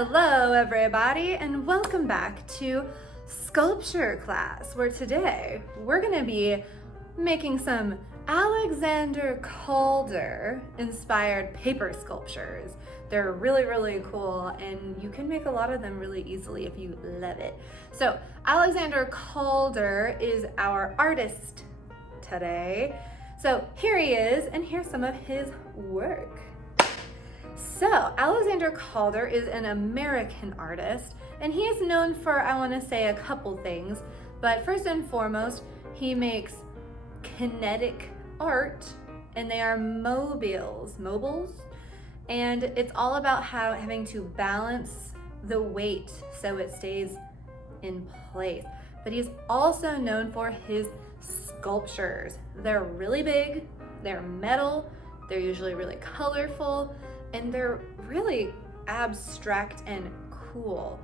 Hello everybody and welcome back to sculpture class, where today we're going to be making some Alexander Calder inspired paper sculptures. They're really cool and you can make a lot of them really easily if you love it. So Alexander Calder is our artist today. So here he is, and here's some of his work. So Alexander Calder is an American artist, and he is known for, I want to say, a couple things, but first and foremost, he makes kinetic art, and they are mobiles, and it's all about having to balance the weight so it stays in place. But he's also known for his sculptures. They're really big, they're metal, they're usually really colorful, and they're really abstract and cool.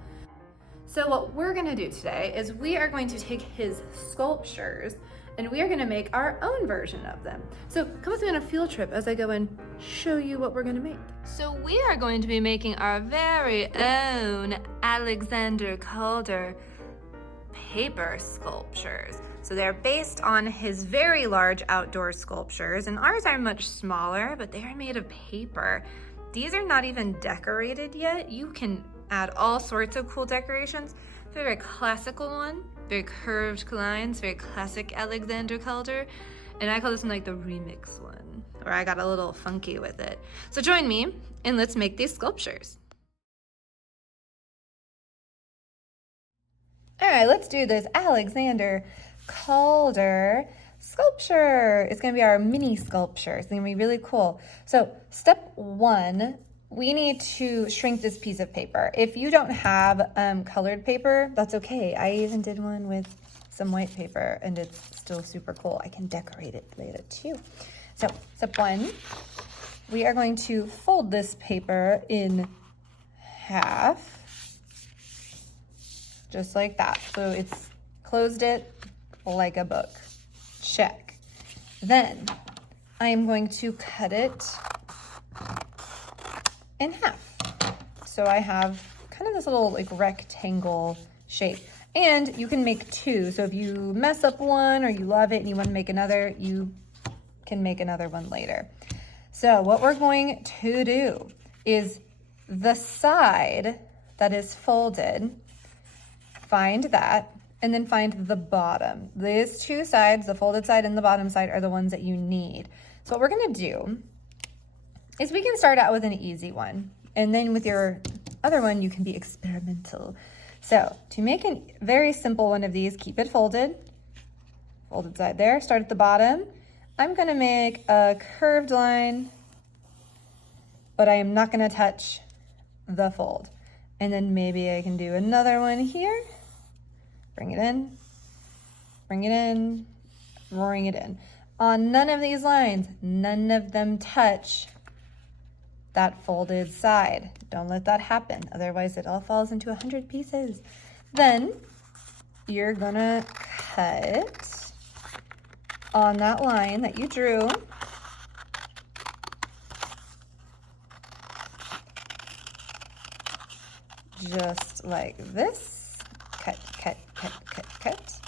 So what we're gonna do today is we are going to take his sculptures and we are gonna make our own version of them. So come with me on a field trip as I go and show you what we're gonna make. So we are going to be making our very own Alexander Calder paper sculptures. So they're based on his very large outdoor sculptures, and ours are much smaller, but they are made of paper. These are not even decorated yet. You can add all sorts of cool decorations. Very classical one, very curved lines, very classic Alexander Calder. And I call this one like the remix one, where I got a little funky with it. So join me and let's make these sculptures. All right, let's do this Alexander Calder sculpture. It's gonna be our mini sculpture. It's gonna be really cool. So step one, we need to shrink this piece of paper. If you don't have colored paper, that's okay. I even did one with some white paper and it's still super cool. I can decorate it later too. So step one, we are going to fold this paper in half, just like that. So it's closed it like a book. Check. Then I'm going to cut it in half. So I have kind of this little like rectangle shape. And you can make two. So if you mess up one or you love it and you want to make another, you can make another one later. So what we're going to do is the side that is folded, find that, and then find the bottom. These two sides, the folded side and the bottom side, are the ones that you need. So what we're gonna do is we can start out with an easy one, and then with your other one, you can be experimental. So to make a very simple one of these, keep it folded side there, start at the bottom. I'm gonna make a curved line, but I am not gonna touch the fold. And then maybe I can do another one here. Bring it in, bring it in, bring it in. On none of these lines, none of them touch that folded side. Don't let that happen, otherwise it all falls into 100 pieces. Then you're gonna cut on that line that you drew. Just like this. Cut, cut, cut, cut, cut.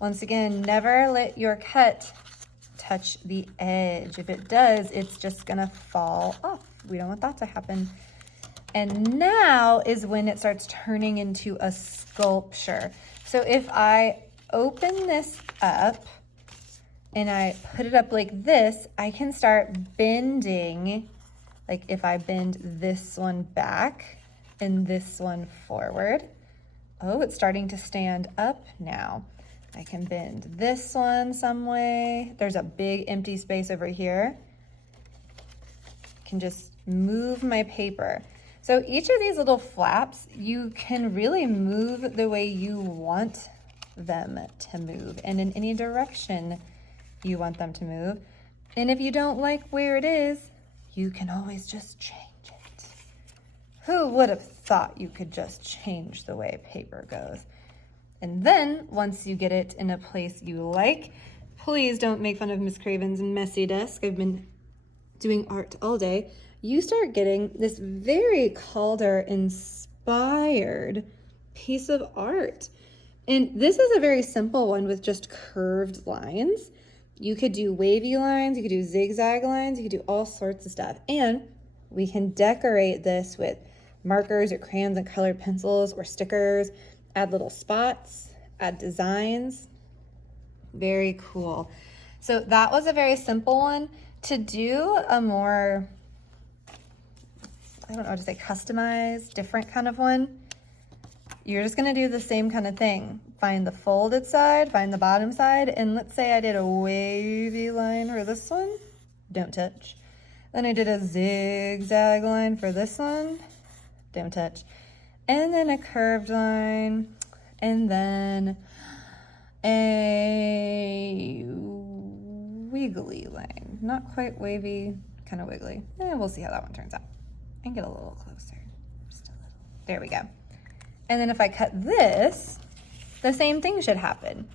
Once again, never let your cut touch the edge. If it does, it's just gonna fall off. We don't want that to happen. And now is when it starts turning into a sculpture. So if I open this up and I put it up like this, I can start bending. Like if I bend this one back and this one forward, oh, it's starting to stand up now. I can bend this one some way. There's a big empty space over here. I can just move my paper. So each of these little flaps, you can really move the way you want them to move and in any direction you want them to move. And if you don't like where it is, you can always just change it. Who would have thought you could just change the way paper goes? And then once you get it in a place you like, please don't make fun of Miss Craven's messy desk. I've been doing art all day. You start getting this very Calder inspired inspired piece of art. And this is a very simple one with just curved lines. You could do wavy lines, you could do zigzag lines, you could do all sorts of stuff. And we can decorate this with markers or crayons and colored pencils or stickers, add little spots, add designs. Very cool. So that was a very simple one. To do a more, I don't know, just a customized, different kind of one, you're just gonna do the same kind of thing. Find the folded side, find the bottom side, and let's say I did a wavy line for this one, don't touch. Then I did a zigzag line for this one, don't touch. And then a curved line, and then a wiggly line. Not quite wavy, kind of wiggly. We'll see how that one turns out. I can get a little closer, just a little. There we go. And then if I cut this, the same thing should happen.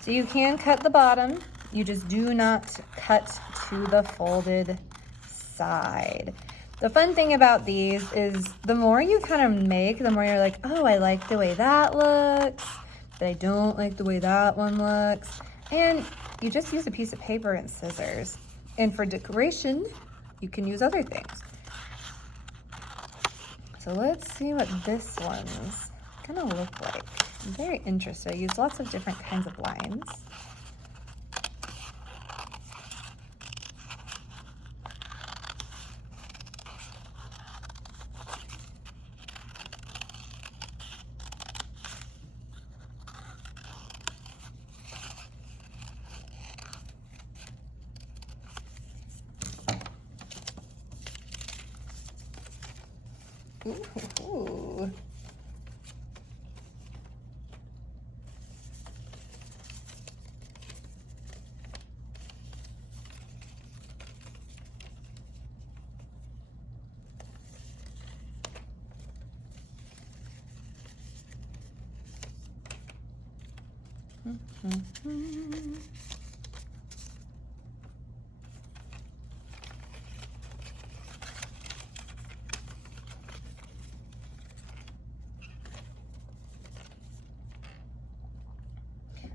So you can cut the bottom, you just do not cut to the folded side. The fun thing about these is the more you kind of make, the more you're like, oh, I like the way that looks, but I don't like the way that one looks. And you just use a piece of paper and scissors. And for decoration, you can use other things. So let's see what this one's gonna look like. I'm very interested. I use lots of different kinds of lines. Ooh.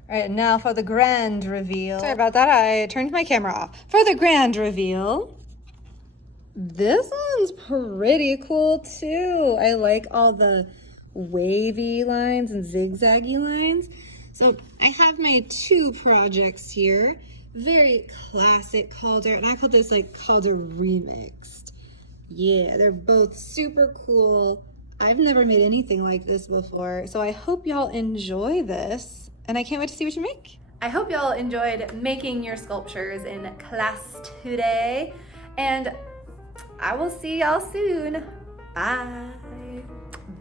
All right, now for the grand reveal. Sorry about that, I turned my camera off. For the grand reveal, this one's pretty cool too. I like all the wavy lines and zigzaggy lines. So I have my two projects here. Very classic Calder, and I call this like Calder Remixed. Yeah, they're both super cool. I've never made anything like this before, so I hope y'all enjoy this. And I can't wait to see what you make. I hope y'all enjoyed making your sculptures in class today. And I will see y'all soon. Bye.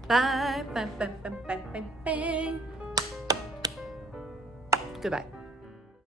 Bye. Bye. Bye. Bye. Bye. Bye. Goodbye.